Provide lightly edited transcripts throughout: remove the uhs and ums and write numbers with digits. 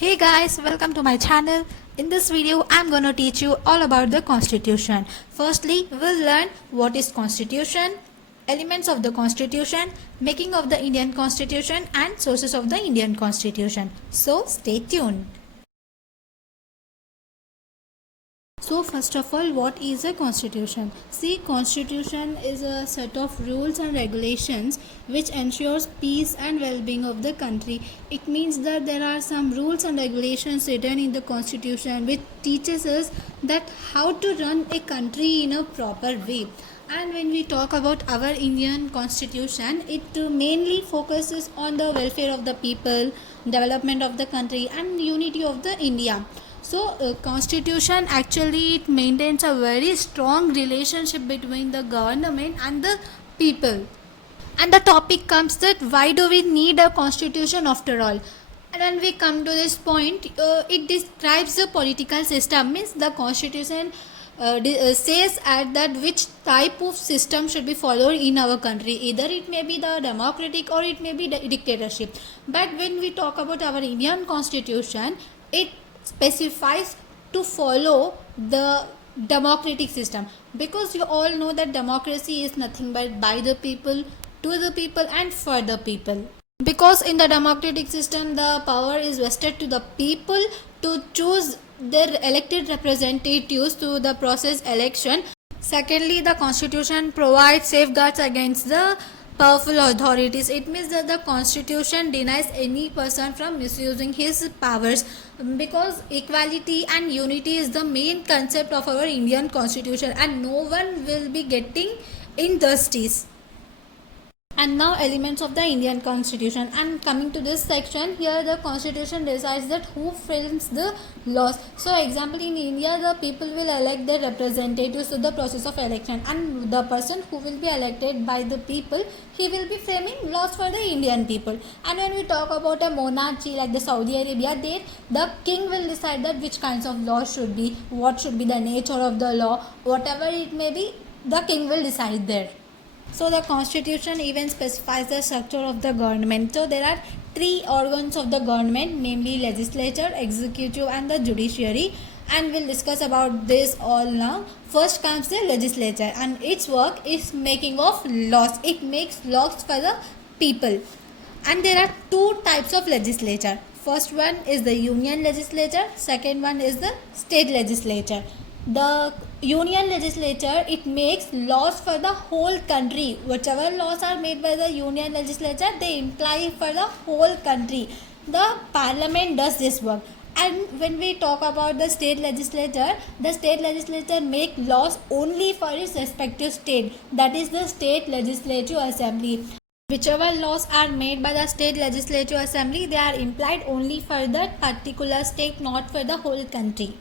Hey guys, welcome to my channel. In this video, I'm going to teach you all about the Constitution. Firstly, we'll learn what is Constitution, elements of the Constitution, making of the Indian Constitution and sources of the Indian Constitution. So, stay tuned. So first of all, what is a constitution? See, constitution is a set of rules and regulations which ensures peace and well-being of the country. It means that there are some rules and regulations written in the constitution which teaches us that how to run a country in a proper way. And when we talk about our Indian constitution, it mainly focuses on the welfare of the people, development of the country and unity of the India. So constitution actually it maintains a very strong relationship between the government and the people. And the topic comes that why do we need a constitution after all? And when we come to this point, it describes the political system. Means the constitution says at that which type of system should be followed in our country. Either it may be the democratic or it may be the dictatorship. But when we talk about our Indian constitution, it specifies to follow the democratic system, because you all know that democracy is nothing but by the people, to the people and for the people. Because in the democratic system the power is vested to the people to choose their elected representatives through the process election. Secondly, the constitution provides safeguards against the powerful authorities. It means that the constitution denies any person from misusing his powers, because equality and unity is the main concept of our Indian constitution and no one will be getting injustice. And now elements of the Indian constitution, and coming to this section, here the constitution decides that who frames the laws. So example, in India the people will elect their representatives to the process of election, and the person who will be elected by the people, he will be framing laws for the Indian people. And when we talk about a monarchy like the Saudi Arabia, there the king will decide that which kinds of laws should be, what should be the nature of the law, whatever it may be, the king will decide there. So the constitution even specifies the structure of the government. So there are three organs of the government, namely legislature, executive and the judiciary, and we'll discuss about this all now. First comes the legislature, and its work is making of laws. It makes laws for the people. And there are two types of legislature. First one is the union legislature, second one is the state legislature. The union legislature, it makes laws for the whole country. Whichever laws are made by the union legislature, they imply for the whole country. The parliament does this work. And when we talk about the state legislature make laws only for its respective state, that is the state legislative assembly. Whichever laws are made by the state legislative assembly, they are implied only for that particular state, not for the whole country.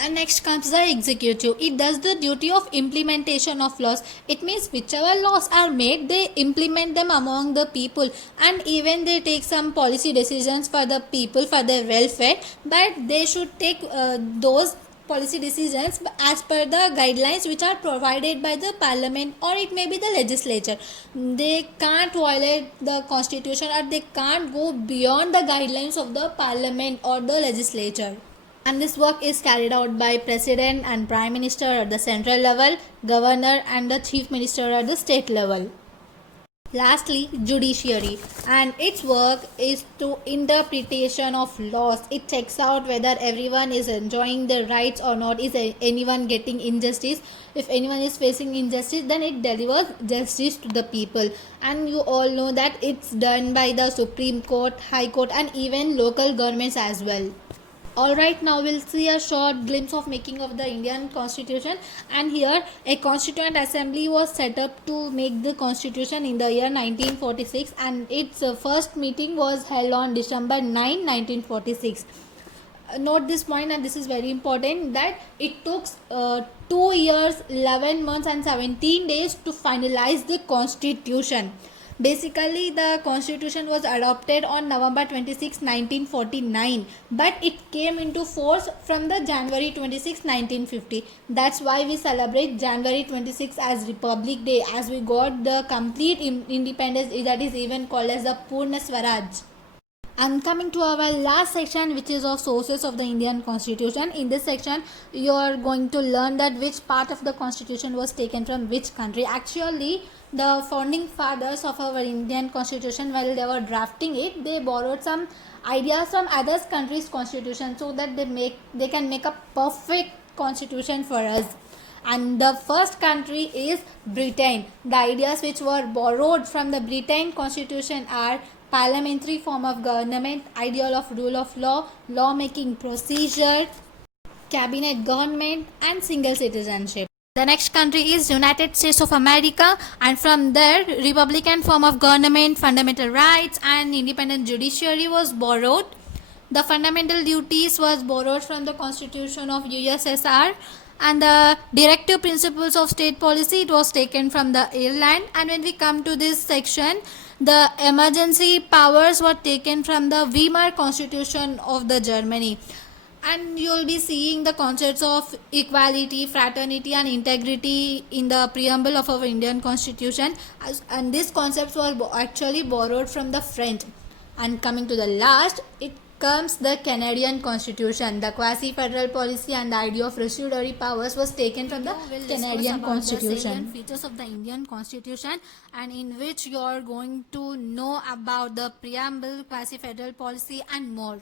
And next comes the executive. It does the duty of implementation of laws. It means whichever laws are made, they implement them among the people, and even they take some policy decisions for the people, for their welfare, but they should take those policy decisions as per the guidelines which are provided by the parliament or it may be the legislature. They can't violate the constitution, or they can't go beyond the guidelines of the parliament or the legislature. And this work is carried out by president and prime minister at the central level, governor and the chief minister at the state level. Lastly, judiciary, and its work is to interpretation of laws. It checks out whether everyone is enjoying their rights or not. Is anyone getting injustice? If anyone is facing injustice, then it delivers justice to the people. And you all know that it's done by the Supreme Court, High Court and even local governments as well. Alright, now we'll see a short glimpse of making of the Indian constitution. And here a constituent assembly was set up to make the constitution in the year 1946, and its first meeting was held on December 9, 1946. Note this point, and this is very important, that it took 2 years, 11 months and 17 days to finalize the constitution. Basically, the constitution was adopted on November 26, 1949, but it came into force from the January 26, 1950. That's why we celebrate January 26 as Republic Day, as we got the complete independence, that is even called as the Purna Swaraj. And coming to our last section, which is of sources of the Indian Constitution. In this section, you are going to learn that which part of the Constitution was taken from which country. Actually, the founding fathers of our Indian Constitution, while they were drafting it, they borrowed some ideas from other countries' constitution so that they can make a perfect constitution for us. And the first country is Britain. The ideas which were borrowed from the Britain constitution are parliamentary form of government, ideal of rule of law, lawmaking procedure, cabinet government, and single citizenship. The next country is United States of America, and from there republican form of government, fundamental rights, and independent judiciary was borrowed. The fundamental duties was borrowed from the constitution of USSR, and the directive principles of state policy, it was taken from the Ireland. And when we come to this section, the emergency powers were taken from the Weimar constitution of the Germany. And you will be seeing the concepts of equality, fraternity, and integrity in the preamble of our Indian constitution, and these concepts were actually borrowed from the French. And coming to the last, it comes the Canadian constitution. The quasi-federal policy and the idea of residuary powers was taken from the Canadian constitution. The features of the Indian constitution, and in which you are going to know about the preamble, quasi-federal policy, and more.